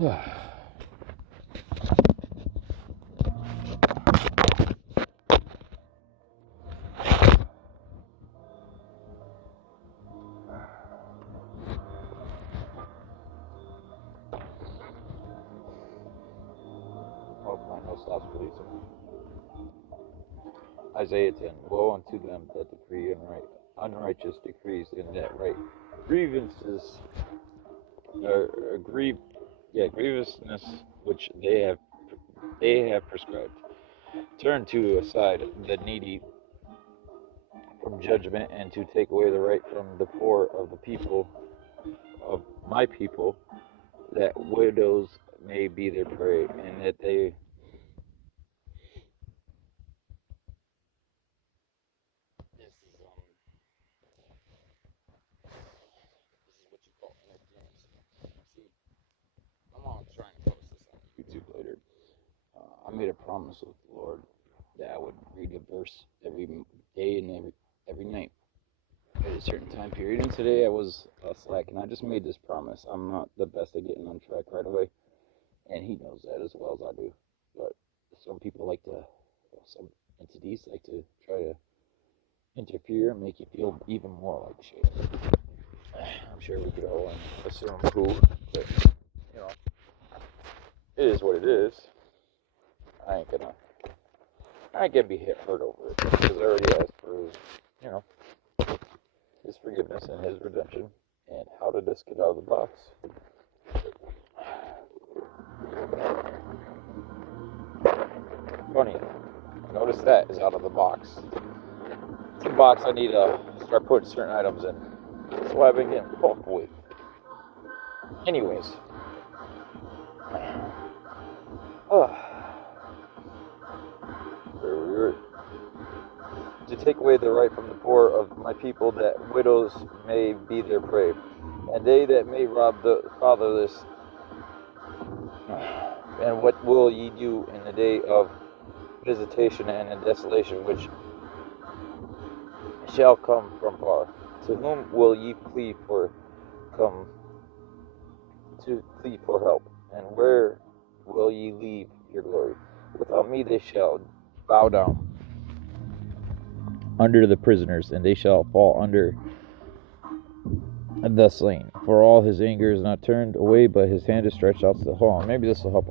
Oh, my nose stops bleeding. Isaiah 10. Woe unto them that decree unrighteous decrees, and that right grievances, or grievousness which they have prescribed. Turn to aside the needy from judgment, and to take away the right from the poor of the people of my people, that widows may be their prey, and that they this is what you call interference. See, I'm on trying to post this on YouTube later. I made a promise with the Lord that I would read a verse every day and every night at a certain time period. And today I was slacking. I just made this promise. I'm not the best at getting on track right away, and He knows that as well as I do. But some people like to, some entities like to try to interfere and make you feel even more like shit. I'm sure we could all assume who, but you know, it is what it is. I ain't gonna be hurt over it because I already asked for, you know, His forgiveness and His redemption. And how did this get out of the box? Funny. Notice that is out of the box. It's a box I need to start putting certain items in. That's why I've been getting fucked with. Anyways. To take away the right from the poor of my people, that widows may be their prey, and they that may rob the fatherless. And what will ye do in the day of visitation and in desolation, which shall come from far? To whom will ye plead for help? And where will ye leave your glory? Without me they shall bow down under the prisoners, and they shall fall under the slain. For all his anger is not turned away, but his hand is stretched out to the whole. Maybe this will help.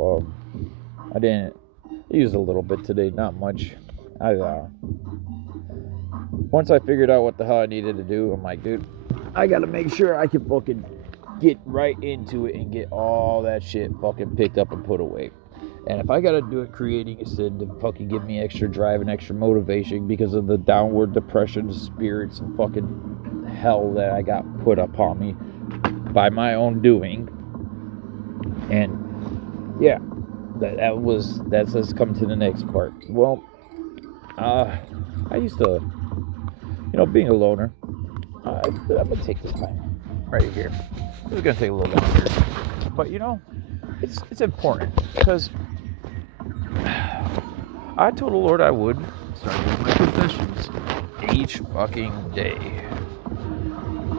I didn't use a little bit today, not much. Once I figured out what the hell I needed to do, I'm like, dude, I gotta make sure I can fucking get right into it and get all that shit fucking picked up and put away. And if I gotta do it creating a sin to fucking give me extra drive and extra motivation because of the downward depression, spirits, and fucking hell that I got put upon me by my own doing. And yeah, let's come to the next part. Well, I used to, being a loner, I'm gonna take this time right here. This is gonna take a little longer, but it's important because I told the Lord I would start doing my confessions each fucking day,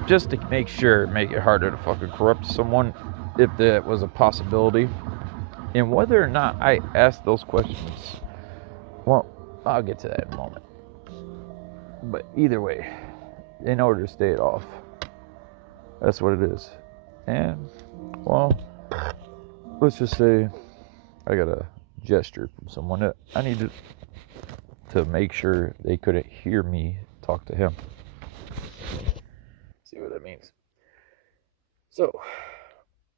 just to make it harder to fucking corrupt someone if that was a possibility. And whether or not I ask those questions, well, I'll get to that in a moment. But either way, in order to stay it off, that's what it is. And, well, let's just say I got a gesture from someone that I needed to make sure they couldn't hear me talk to him. See what that means. So,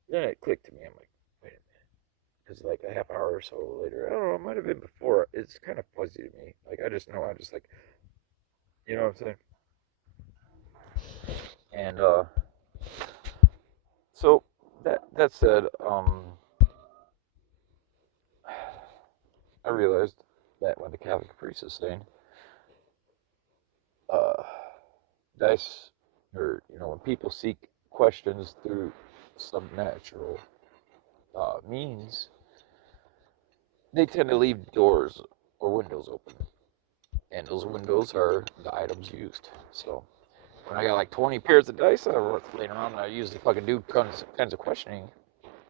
then it clicked to me. I'm like, wait a minute. Because like a half hour or so later, I don't know, it might have been before. It's kind of fuzzy to me. Like, I just know, you know what I'm saying? And, so, that said, I realized that when the Catholic priest is saying, dice, or when people seek questions through some natural means, they tend to leave doors or windows open, and those windows are the items used. So when I got like 20 pairs of dice I was laying around, and I used to fucking do kinds of questioning,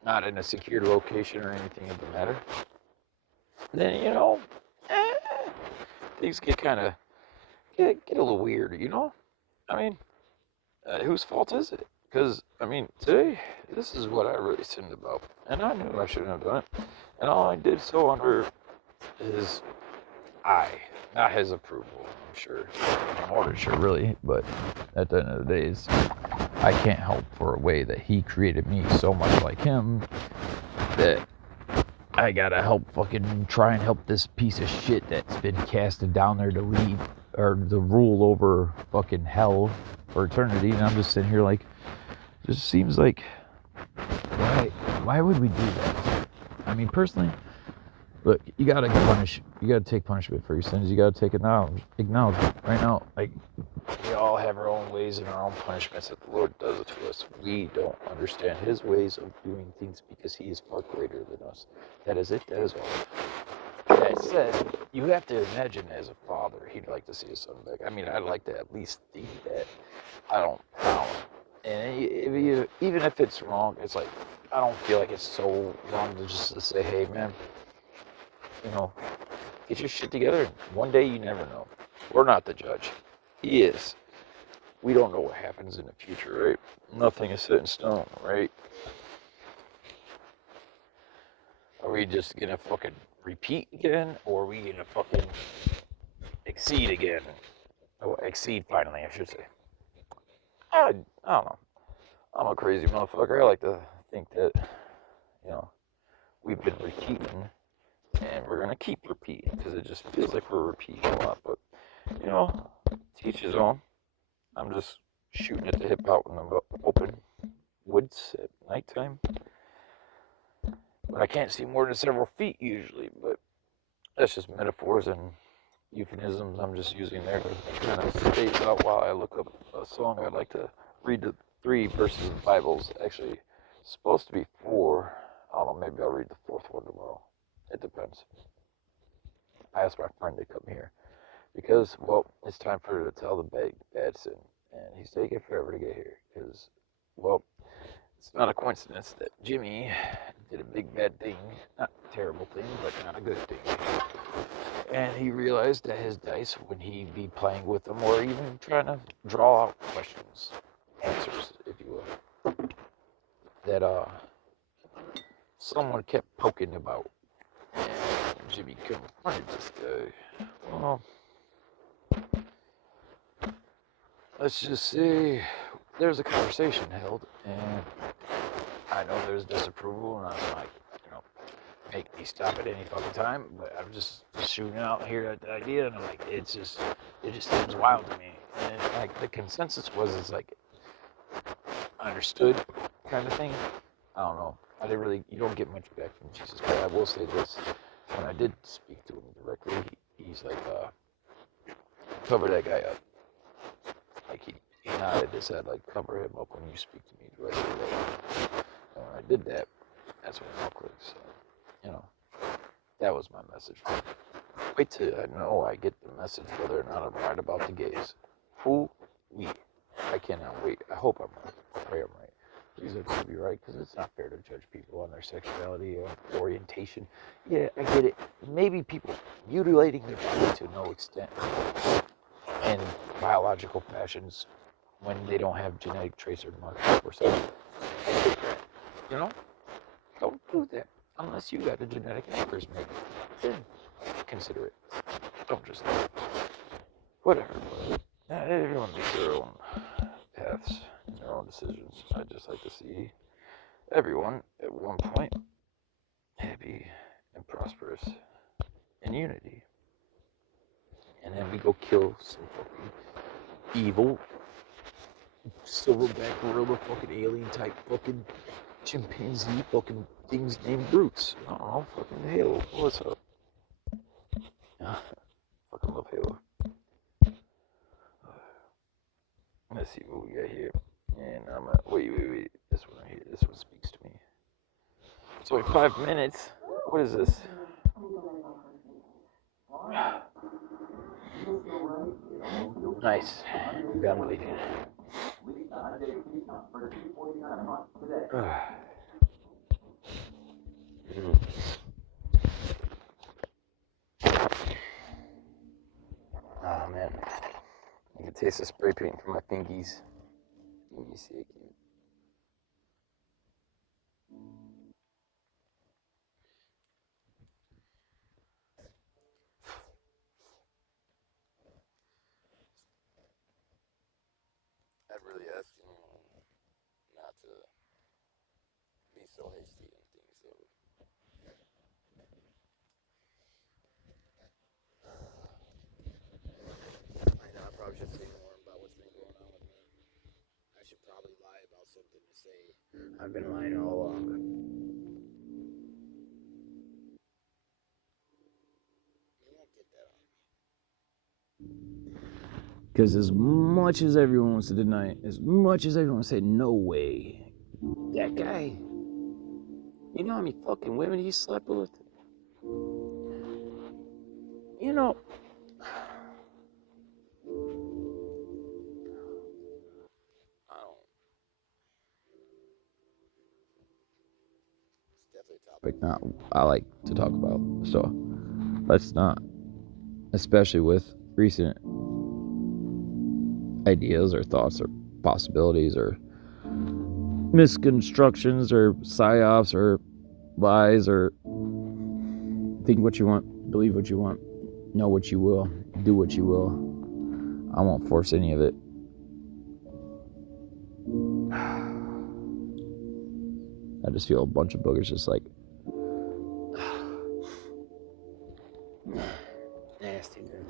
not in a secure location or anything of the matter, then, you know, eh, things get kind of, get a little weird, you know? I mean, whose fault is it? Because, I mean, today, this is what I really sinned about. And I knew I shouldn't have done it. And all I did so under his eye, not his approval, I'm sure. I'm more than sure, really. But at the end of the day, I can't help for a way that he created me so much like him that I gotta help fucking try and help this piece of shit that's been casted down there to lead or to rule over fucking hell for eternity. And I'm just sitting here like, just seems like, why would we do that? I mean, personally, look, you gotta take punishment for your sins. You gotta take acknowledgement. Right now, like, we all have our own ways and our own punishments that the Lord does to us. We don't understand his ways of doing things because he is far greater than us. That is it. That is all. That said, you have to imagine as a father, he'd like to see his son back. I mean, I'd like to at least think that. I don't know. And even if it's wrong, it's like, I don't feel like it's so wrong to just to say, hey, man, you know, get your shit together. One day you never know. We're not the judge. He is. We don't know what happens in the future, right? Nothing is set in stone, right? Are we just gonna fucking repeat again, or are we gonna fucking exceed again? Oh, exceed finally, I should say. I don't know. I'm a crazy motherfucker. I like to think that, you know, we've been repeating, and we're gonna keep repeating, because it just feels like we're repeating a lot, but, you know, teach his own. I'm just shooting at the hip out in the open woods at nighttime. But I can't see more than several feet usually, but that's just metaphors and euphemisms I'm just using there to kind of space out while I look up a song. I'd like to read the 3 verses of the Bible. Actually, it's supposed to be 4. I don't know, maybe I'll read the 4th one tomorrow. It depends. I asked my friend to come here because, well, it's time for her to tell the bad sin, and he's taking forever to get here because, well, it's not a coincidence that Jimmy did a big bad thing, not a terrible thing, but not a good thing. And he realized that his dice, when he be playing with them, or even trying to draw out questions, answers, if you will, that someone kept poking about. And Jimmy confronted this guy. Well, let's just say there's a conversation held, and I know there's disapproval, and I'm like, you know, make me stop at any fucking time, but I'm just shooting out here at the idea, and I'm like, it just seems wild to me. And like the consensus was, it's like understood kind of thing. I don't know. You don't get much back from Jesus, but I will say this: when I did speak to him directly, he's like, cover that guy up. Like he nodded his head, like, cover him up when you speak to me directly. And when I did that, that's when it all clicked. So, you know, that was my message. Wait till I know I get the message whether or not I'm right about the gays. I cannot wait. I hope I'm right. I pray I'm right. Please let me be right, because it's not fair to judge people on their sexuality or orientation. Yeah, I get it. Maybe people mutilating their body to no extent in biological fashions when they don't have genetic tracer markers or something. You know? Don't do that. Unless you got the genetic markers, maybe. Then consider it. Don't just do it. Whatever. Everyone makes their own paths and their own decisions. I just like to see everyone at one point happy and prosperous in unity. And then we go kill some fucking evil silverback gorilla fucking alien type fucking chimpanzee fucking things named brutes. I don't know, fucking Halo. What's up? Fucking love Halo. Let's see what we got here. And I'm gonna wait. This one right here. This one speaks to me. So in 5 minutes, what is this? Nice. Gun bleeding. Oh man, I can taste the spray paint from my pinkies. Let me see again. I'd really ask anyone not to be so hasty and things. So I know I probably should say more about what's been going on with me. I should probably lie about something to say I've been lying all along. You won't get that on me. Because as much as everyone wants to deny it, as much as everyone say, no way, that guy, you know how many fucking women he slept with? You know, I don't. It's definitely a topic not I like to talk about. So let's not, especially with recent ideas or thoughts or possibilities or misconstructions or psyops or lies or think what you want, believe what you want, know what you will, do what you will. I won't force any of it. I just feel a bunch of boogers just like nasty, man.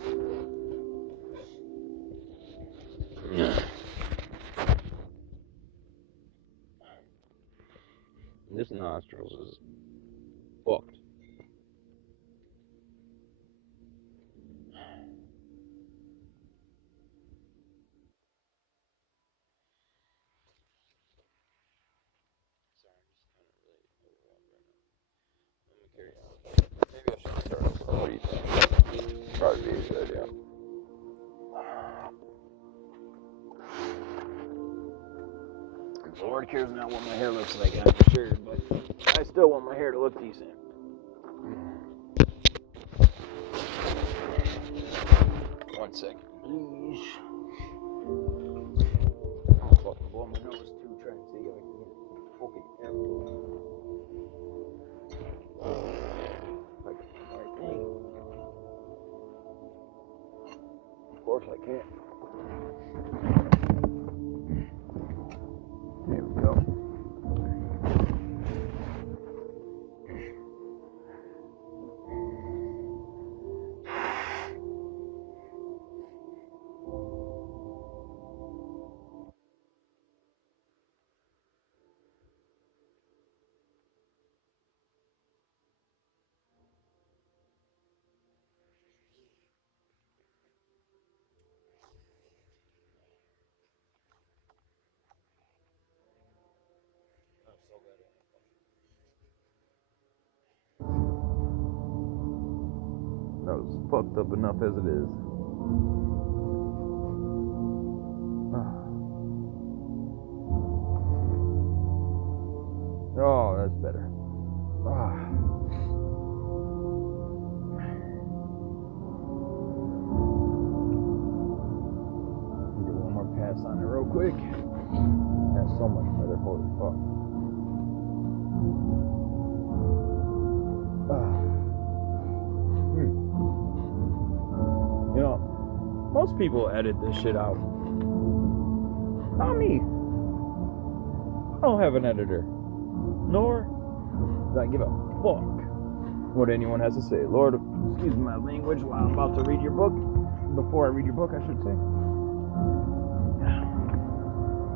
This nostrils is fucked. Maybe I should start over. What do you think? Probably be a good idea. The Lord cares not what my hair looks like, I'm sure, but I still want my hair to look decent. One second, please. I'm fucking blowing my nose too, trying to see if I can get it fucking airflow. Of course I can't. There we go. That was fucked up enough as it is. Oh, that's better. Do one more pass on it real quick. That's so much better. Holy fuck. You know, most people edit this shit out. Not me. I don't have an editor. Nor do I give a fuck what anyone has to say. Lord, excuse my language while I'm about to read your book. Before I read your book, I should say.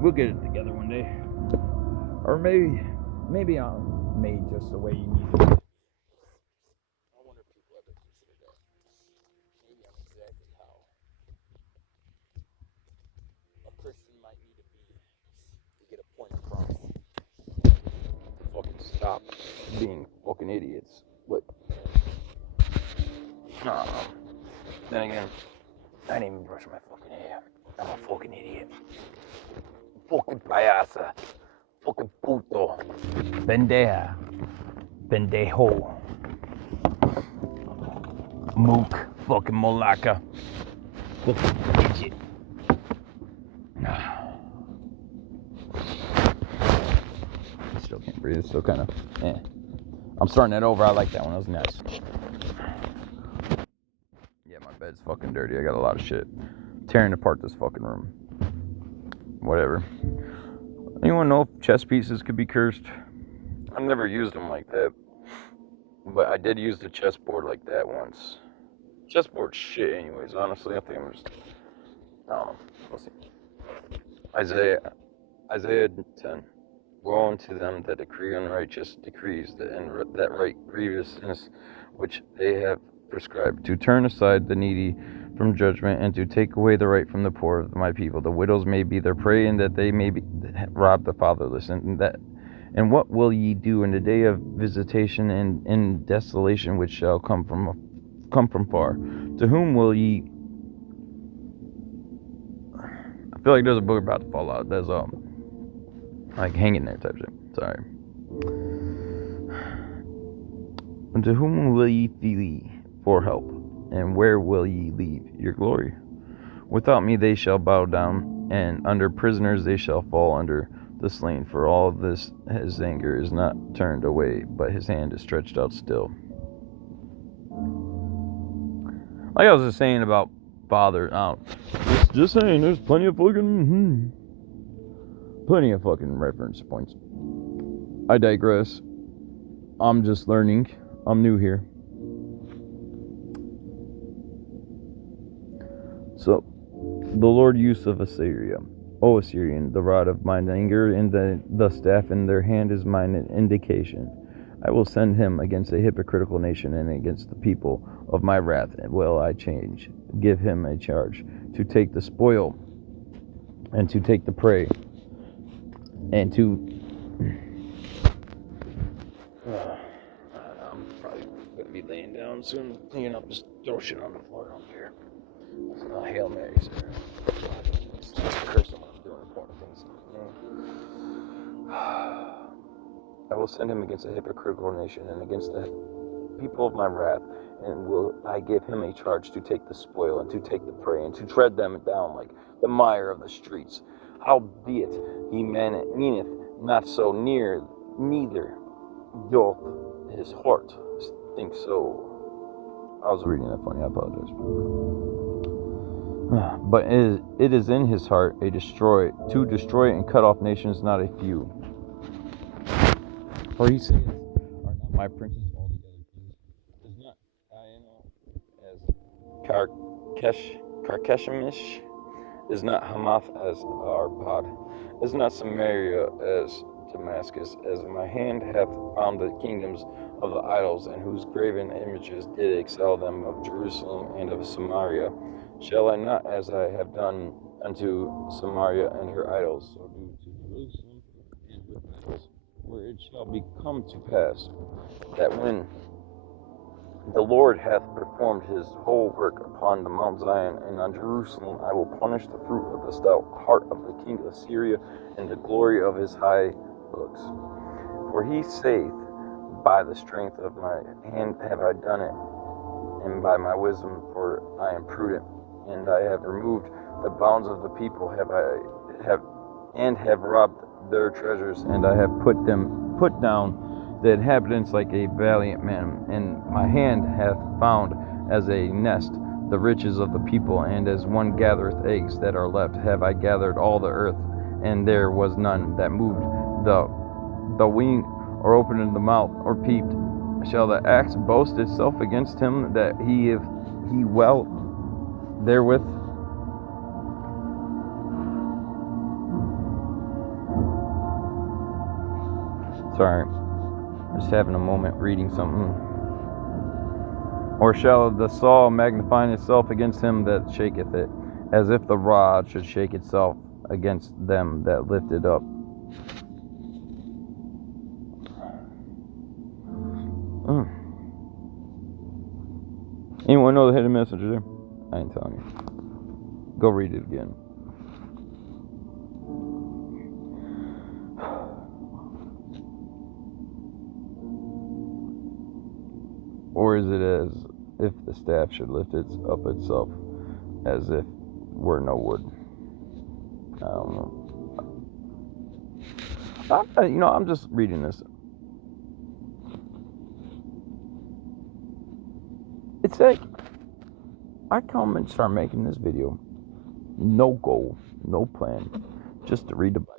We'll get it together one day. Or maybe I'm made just the way you need it. I wonder if people ever consider that. Maybe I'm exactly how a Christian might need to be to get a point across. Fucking stop being fucking idiots. But then again, I didn't even brush my fucking hair. I'm a fucking idiot. Fucking payasa. Fucking puto. Pendeja. Pendejo. Mook. Fucking Malacca. Fucking idiot. Still can't breathe. It's still kind of. I'm starting that over. I like that one. That was nice. Yeah, my bed's fucking dirty. I got a lot of shit. Tearing apart this fucking room. Whatever. Anyone know if chess pieces could be cursed? I've never used them like that. But I did use the chessboard like that once. Chessboard's shit anyways, honestly. I think I'm just... I don't know. We'll see. Isaiah 10. Woe unto them that decree unrighteous decrees, that right grievousness which they have prescribed, to turn aside the needy from judgment, and to take away the right from the poor of my people. The widows may be their prey, and that they may rob the fatherless. And what will ye do in the day of visitation and in desolation which shall come from far? To whom will ye... I feel like there's a book about to fall out. There's like hanging there type shit. Sorry. And to whom will ye flee for help? And where will ye leave your glory? Without me they shall bow down, and under prisoners they shall fall under the slain. For all this his anger is not turned away, but his hand is stretched out still. Like I was just saying about father. Just saying, there's plenty of fucking reference points. I digress. I'm just learning. I'm new here. So, the Lord use of Assyria. O Assyrian, the rod of mine anger, and the staff in their hand is mine indication. I will send him against a hypocritical nation, and against the people of my wrath will I give him a charge, to take the spoil, and to take the prey, and to... I'm probably going to be laying down soon, cleaning up, just throw shit on the floor, I don't care. It's not Hail Marys there. It's just a curse when I'm doing important things. I will send him against a hypocritical nation, and against the people of my wrath, and will I give him a charge to take the spoil, and to take the prey, and to tread them down like the mire of the streets. Howbeit he meaneth not so, neither doth his heart think so. I was reading that funny, I apologize. But it is in his heart to destroy and cut off nations, not a few. For he saith, are not my princes altogether pleased? Is not Aino as Carchemish? Is not Hamath as Arpad? Is not Samaria as Damascus? As my hand hath found the kingdoms of the idols, and whose graven images did excel them of Jerusalem and of Samaria. Shall I not, as I have done unto Samaria and her idols, so do to Jerusalem and her idols? Where it shall come to pass, that when the Lord hath performed his whole work upon the Mount Zion and on Jerusalem, I will punish the fruit of the stout heart of the king of Syria, and the glory of his high looks. For he saith, by the strength of my hand have I done it, and by my wisdom, for I am prudent, and I have removed the bounds of the people, have robbed their treasures, and I have put down the inhabitants like a valiant man, and my hand hath found as a nest the riches of the people, and as one gathereth eggs that are left, have I gathered all the earth, and there was none that moved the wing, or opened the mouth, or peeped. Shall the axe boast itself against him, that he well therewith? Sorry, just having a moment reading something. Or shall the saw magnify itself against him that shaketh it, as if the rod should shake itself against them that lift it up? Anyone know the hidden messenger there? I ain't telling you. Go read it again. Or is it as if the staff should lift up itself as if we're no wood? I don't know. I'm just reading this. It's like I come and start making this video. No goal, no plan, just to read the Bible.